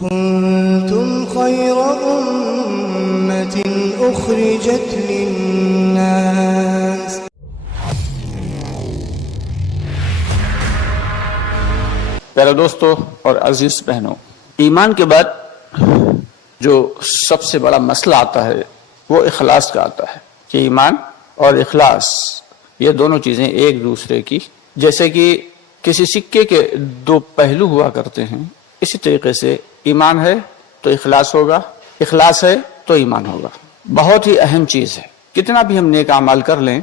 كنتم خير أمة أخرجت للناس. پیارے دوستو اور عزیز بہنوں، ایمان کے بعد جو سب سے بڑا مسئلہ آتا ہے وہ اخلاص کا آتا ہے کہ ایمان اور اخلاص یہ دونوں چیزیں ایک دوسرے کی، جیسے کہ کسی سکے کے دو پہلو ہوا کرتے ہیں، اسی طریقے سے ایمان ہے تو اخلاص ہوگا، اخلاص ہے تو ایمان ہوگا۔ بہت ہی اہم چیز ہے، کتنا بھی ہم نیک اعمال کر لیں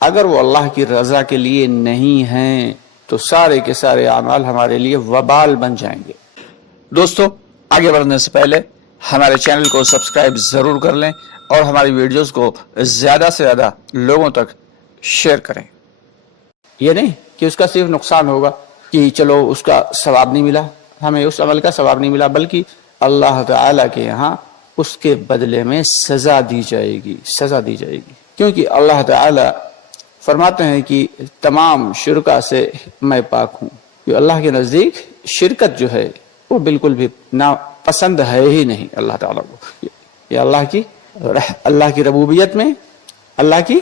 اگر وہ اللہ کی رضا کے لیے نہیں ہیں تو سارے کے سارے اعمال ہمارے لیے وبال بن جائیں گے۔ دوستو، آگے بڑھنے سے پہلے ہمارے چینل کو سبسکرائب ضرور کر لیں اور ہماری ویڈیوز کو زیادہ سے زیادہ لوگوں تک شیئر کریں۔ یہ نہیں کہ اس کا صرف نقصان ہوگا کہ چلو اس کا ثواب نہیں ملا، ہمیں اس عمل کا ثواب نہیں ملا، بلکہ اللہ تعالیٰ کے یہاں اس کے بدلے میں سزا دی جائے گی، سزا دی جائے گی، کیونکہ اللہ تعالیٰ فرماتے ہیں کہ تمام شرکا سے میں پاک ہوں، کہ اللہ کے نزدیک شرکت جو ہے وہ بالکل بھی ناپسند ہے ہی نہیں اللہ تعالیٰ کو۔ یہ اللہ کی ربوبیت میں، اللہ کی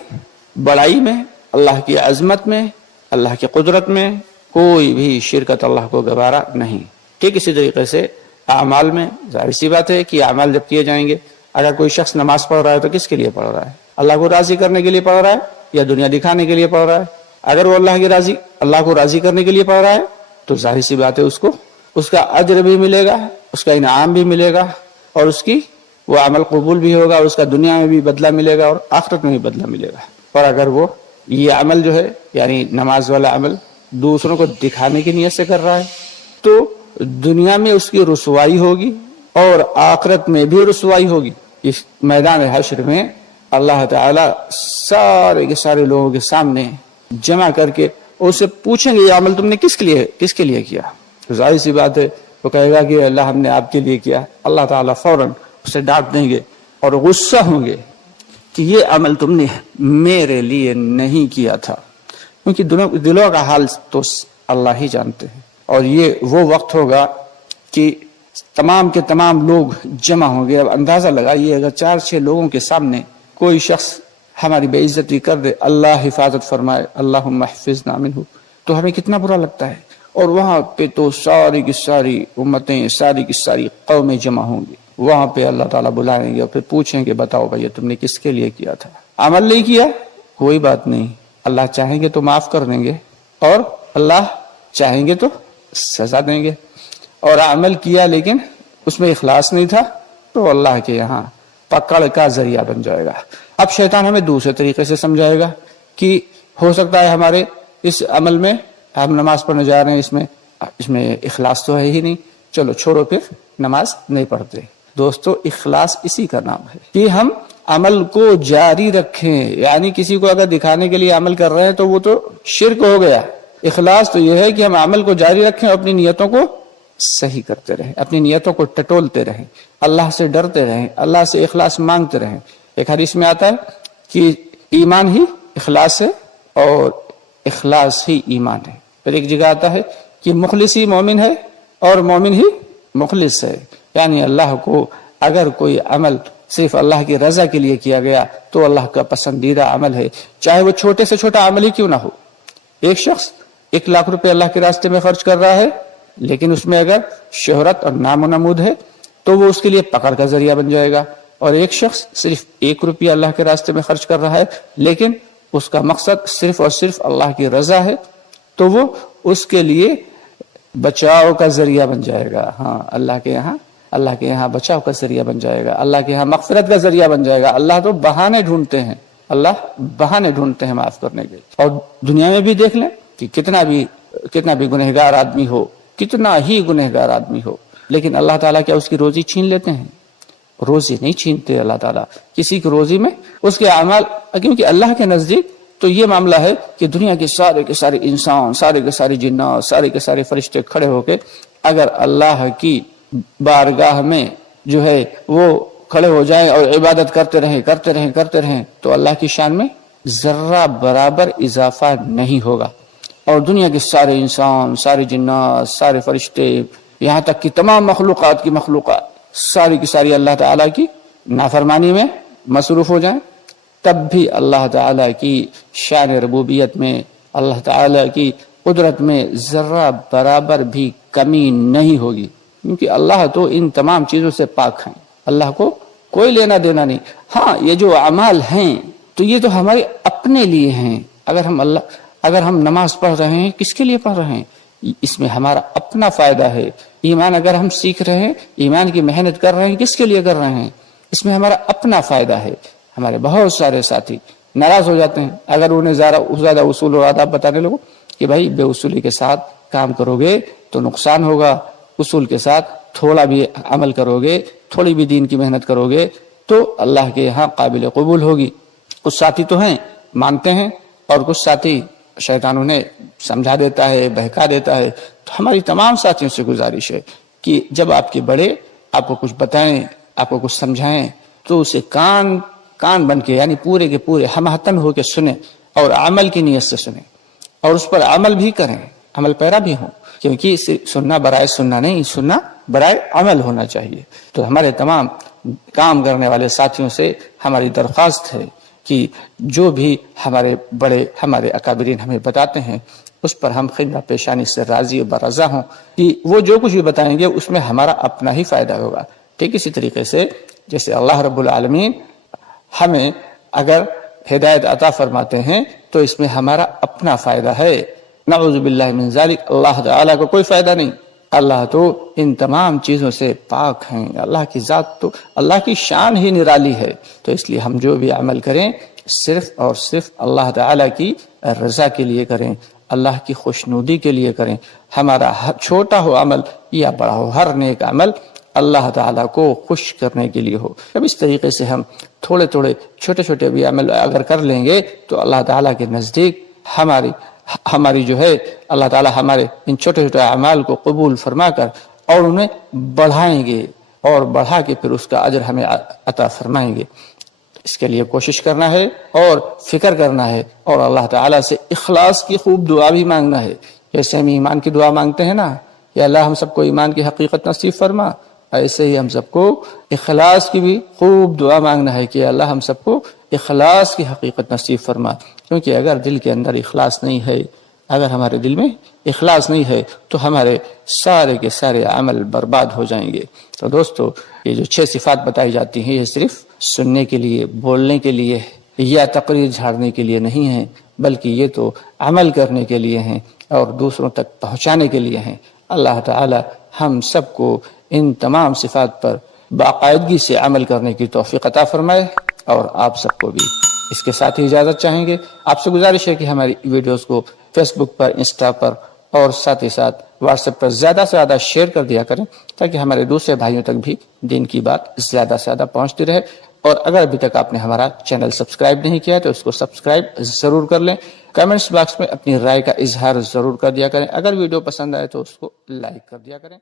بڑائی میں، اللہ کی عظمت میں، اللہ کی قدرت میں کوئی بھی شرکت اللہ کو گوارا نہیں۔ ٹھیک اسی طریقے سے اعمال میں ظاہر سی بات ہے کہ اعمال جب کیے جائیں گے، اگر کوئی شخص نماز پڑھ رہا ہے تو کس کے لیے پڑھ رہا ہے؟ اللہ کو راضی کرنے کے لیے پڑھ رہا ہے یا دنیا دکھانے کے لیے پڑھ رہا ہے؟ اگر وہ اللہ کو راضی کرنے کے لیے پڑھ رہا ہے تو ظاہر سی بات ہے اس کا اجر بھی ملے گا، اس کا انعام بھی ملے گا، اور اس کی وہ عمل قبول بھی ہوگا، اور اس کا دنیا میں بھی بدلہ ملے گا اور آخرت میں بھی بدلہ ملے گا۔ اور اگر وہ یہ عمل جو ہے یعنی نماز والا عمل دوسروں کو دکھانے کی نیت سے کر رہا ہے تو دنیا میں اس کی رسوائی ہوگی اور آخرت میں بھی رسوائی ہوگی۔ اس میدان حشر میں اللہ تعالیٰ سارے کے سارے لوگوں کے سامنے جمع کر کے اسے پوچھیں گے یہ عمل تم نے کس کے لیے کیا؟ ظاہر سی بات ہے وہ کہے گا کہ اللہ ہم نے آپ کے لیے کیا۔ اللہ تعالیٰ فوراً اسے ڈانٹ دیں گے اور غصہ ہوں گے کہ یہ عمل تم نے میرے لیے نہیں کیا تھا، کیونکہ دلوں کا حال تو اللہ ہی جانتے ہیں۔ اور یہ وہ وقت ہوگا کہ تمام کے تمام لوگ جمع ہوں گے۔ اب اندازہ لگائیے اگر 4-6 لوگوں کے سامنے کوئی شخص ہماری بے عزتی کر دے، اللہ حفاظت فرمائے، اللہم احفظنا منہ، تو ہمیں کتنا برا لگتا ہے۔ اور وہاں پہ تو ساری کی ساری امتیں، ساری کی ساری قومیں جمع ہوں گی، وہاں پہ اللہ تعالیٰ بلائیں گے اور پھر پوچھیں گے بتاؤ بھائی تم نے کس کے لیے کیا تھا؟ عمل نہیں کیا کوئی بات نہیں، اللہ چاہیں گے تو معاف کر دیں گے اور اللہ چاہیں گے تو سزا دیں گے۔ اور عمل کیا لیکن اس میں اخلاص نہیں تھا تو اللہ کے یہاں پکڑ کا ذریعہ بن جائے گا۔ اب شیطان ہمیں دوسرے طریقے سے سمجھائے گا کہ ہو سکتا ہے ہمارے اس عمل میں، ہم نماز پڑھنے جا رہے ہیں، اس میں اخلاص تو ہے ہی نہیں، چلو چھوڑو پھر نماز نہیں پڑھتے۔ دوستو، اخلاص اسی کا نام ہے کہ ہم عمل کو جاری رکھیں، یعنی کسی کو اگر دکھانے کے لیے عمل کر رہے ہیں تو وہ تو شرک ہو گیا۔ اخلاص تو یہ ہے کہ ہم عمل کو جاری رکھیں اور اپنی نیتوں کو صحیح کرتے رہیں، اپنی نیتوں کو ٹٹولتے رہیں، اللہ سے ڈرتے رہیں، اللہ سے اخلاص مانگتے رہیں۔ ایک حدیث میں آتا ہے کہ ایمان ہی اخلاص ہے اور اخلاص ہی ایمان ہے۔ پھر ایک جگہ آتا ہے کہ مخلص ہی مومن ہے اور مومن ہی مخلص ہے، یعنی اللہ کو اگر کوئی عمل صرف اللہ کی رضا کے لیے کیا گیا تو اللہ کا پسندیدہ عمل ہے، چاہے وہ چھوٹے سے چھوٹا عمل ہی کیوں نہ ہو۔ ایک شخص 1 لاکھ روپے اللہ کے راستے میں خرچ کر رہا ہے، لیکن اس میں اگر شہرت اور نام و نمود ہے تو وہ اس کے لیے پکڑ کا ذریعہ بن جائے گا۔ اور ایک شخص صرف 1 روپیہ اللہ کے راستے میں خرچ کر رہا ہے لیکن اس کا مقصد صرف اور صرف اللہ کی رضا ہے تو وہ اس کے لیے بچاؤ کا ذریعہ بن جائے گا۔ ہاں، اللہ کے یہاں بچاؤ کا ذریعہ بن جائے گا، اللہ کے یہاں مغفرت کا ذریعہ بن جائے گا۔ اللہ تو بہانے ڈھونڈتے ہیں معاف کرنے کے۔ اور دنیا میں بھی دیکھ لیں کہ کتنا بھی گنہگار آدمی ہو، کتنا ہی گنہگار آدمی ہو، لیکن اللہ تعالیٰ کیا اس کی روزی چھین لیتے ہیں؟ روزی نہیں چھینتے اللہ تعالیٰ کسی کی روزی میں، اس کے اعمال، کیونکہ اللہ کے نزدیک تو یہ معاملہ ہے کہ دنیا کے سارے انسان، سارے کے سارے جنات، سارے کے سارے فرشتے کھڑے ہو کے اگر اللہ کی بارگاہ میں جو ہے وہ کھڑے ہو جائیں اور عبادت کرتے رہیں تو اللہ کی شان میں ذرہ برابر اضافہ نہیں ہوگا۔ اور دنیا کے سارے انسان، سارے جنات، سارے فرشتے یہاں تک کہ تمام مخلوقات کی مخلوقات ساری کی ساری اللہ تعالیٰ کی نافرمانی میں مصروف ہو جائیں، تب بھی اللہ تعالیٰ کی شان ربوبیت میں، اللہ تعالیٰ کی قدرت میں ذرہ برابر بھی کمی نہیں ہوگی، کیونکہ اللہ تو ان تمام چیزوں سے پاک ہیں، اللہ کو کوئی لینا دینا نہیں۔ ہاں یہ جو اعمال ہیں تو یہ تو ہمارے اپنے لیے ہیں، اگر ہم نماز پڑھ رہے ہیں کس کے لیے پڑھ رہے ہیں؟ اس میں ہمارا اپنا فائدہ ہے۔ ایمان اگر ہم سیکھ رہے ہیں، ایمان کی محنت کر رہے ہیں، کس کے لیے کر رہے ہیں؟ اس میں ہمارا اپنا فائدہ ہے۔ ہمارے بہت سارے ساتھی ناراض ہو جاتے ہیں اگر انہیں زیادہ اصول اور آداب بتانے لگو کہ بھائی بے اصولی کے ساتھ کام کرو گے تو نقصان ہوگا، اصول کے ساتھ تھوڑا بھی عمل کرو گے، تھوڑی بھی دین کی محنت کرو گے تو اللہ کے یہاں قابل قبول ہوگی۔ کچھ ساتھی تو ہیں مانتے ہیں، اور کچھ ساتھی شیطان انہیں سمجھا دیتا ہے، بہکا دیتا ہے۔ تو ہماری تمام ساتھیوں سے گزارش ہے کہ جب آپ کے بڑے آپ کو کچھ بتائیں، آپ کو کچھ سمجھائیں تو اسے کان بن کے یعنی پورے کے پورے ہمہتن ہو کے سنیں اور عمل کی نیت سے سنیں اور اس پر عمل بھی کریں، عمل پیرا بھی ہوں، کیونکہ سننا برائے سننا نہیں، سننا برائے عمل ہونا چاہیے۔ تو ہمارے تمام کام کرنے والے ساتھیوں سے ہماری درخواست ہے کہ جو بھی ہمارے بڑے ہمارے اکابرین ہمیں بتاتے ہیں اس پر ہم خدمہ پیشانی سے راضی و برضا ہوں کہ وہ جو کچھ بھی بتائیں گے اس میں ہمارا اپنا ہی فائدہ ہوگا۔ ٹھیک اسی طریقے سے جیسے اللہ رب العالمین ہمیں اگر ہدایت عطا فرماتے ہیں تو اس میں ہمارا اپنا فائدہ ہے، نعوذ باللہ من ذالک، اللہ تعالیٰ کو کوئی فائدہ نہیں۔ اللہ تو ان تمام چیزوں سے پاک ہیں، اللہ کی ذات تو اللہ کی شان ہی نرالی ہے۔ تو اس لیے ہم جو بھی عمل کریں صرف اور صرف اللہ تعالیٰ کی رضا کے لیے کریں، اللہ کی خوشنودی کے لیے کریں۔ ہمارا چھوٹا ہو عمل یا بڑا ہو، ہر نیک عمل اللہ تعالیٰ کو خوش کرنے کے لیے ہو۔ اب اس طریقے سے ہم تھوڑے چھوٹے بھی عمل اگر کر لیں گے تو اللہ تعالیٰ کے نزدیک ہماری جو ہے اللہ تعالیٰ ہمارے ان چھوٹے اعمال کو قبول فرما کر اور انہیں بڑھائیں گے اور بڑھا کے پھر اس کا اجر ہمیں عطا فرمائیں گے۔ اس کے لیے کوشش کرنا ہے اور فکر کرنا ہے اور اللہ تعالیٰ سے اخلاص کی خوب دعا بھی مانگنا ہے۔ جیسے ہم ایمان کی دعا مانگتے ہیں نا، یا اللہ ہم سب کو ایمان کی حقیقت نصیب فرما، ایسے ہی ہم سب کو اخلاص کی بھی خوب دعا مانگنا ہے کہ اللہ ہم سب کو اخلاص کی حقیقت نصیب فرما، کیونکہ اگر دل کے اندر اخلاص نہیں ہے، اگر ہمارے دل میں اخلاص نہیں ہے تو ہمارے سارے کے سارے عمل برباد ہو جائیں گے۔ تو دوستو، یہ جو 6 صفات بتائی جاتی ہیں یہ صرف سننے کے لیے، بولنے کے لیے یا تقریر جھاڑنے کے لیے نہیں ہیں، بلکہ یہ تو عمل کرنے کے لیے ہیں اور دوسروں تک پہنچانے کے لیے ہیں۔ اللہ تعالی ہم سب کو ان تمام صفات پر باقاعدگی سے عمل کرنے کی توفیق عطا فرمائے، اور آپ سب کو بھی اس کے ساتھ ہی اجازت چاہیں گے۔ آپ سے گزارش ہے کہ ہماری ویڈیوز کو فیس بک پر، انسٹا پر اور ساتھ ہی ساتھ واٹس ایپ پر زیادہ سے زیادہ شیئر کر دیا کریں تاکہ ہمارے دوسرے بھائیوں تک بھی دین کی بات زیادہ سے زیادہ پہنچتی رہے۔ اور اگر ابھی تک آپ نے ہمارا چینل سبسکرائب نہیں کیا تو اس کو سبسکرائب ضرور کر لیں۔ کمنٹس باکس میں اپنی رائے کا اظہار ضرور کر دیا کریں۔ اگر ویڈیو پسند آئے تو اس کو لائک کر دیا کریں۔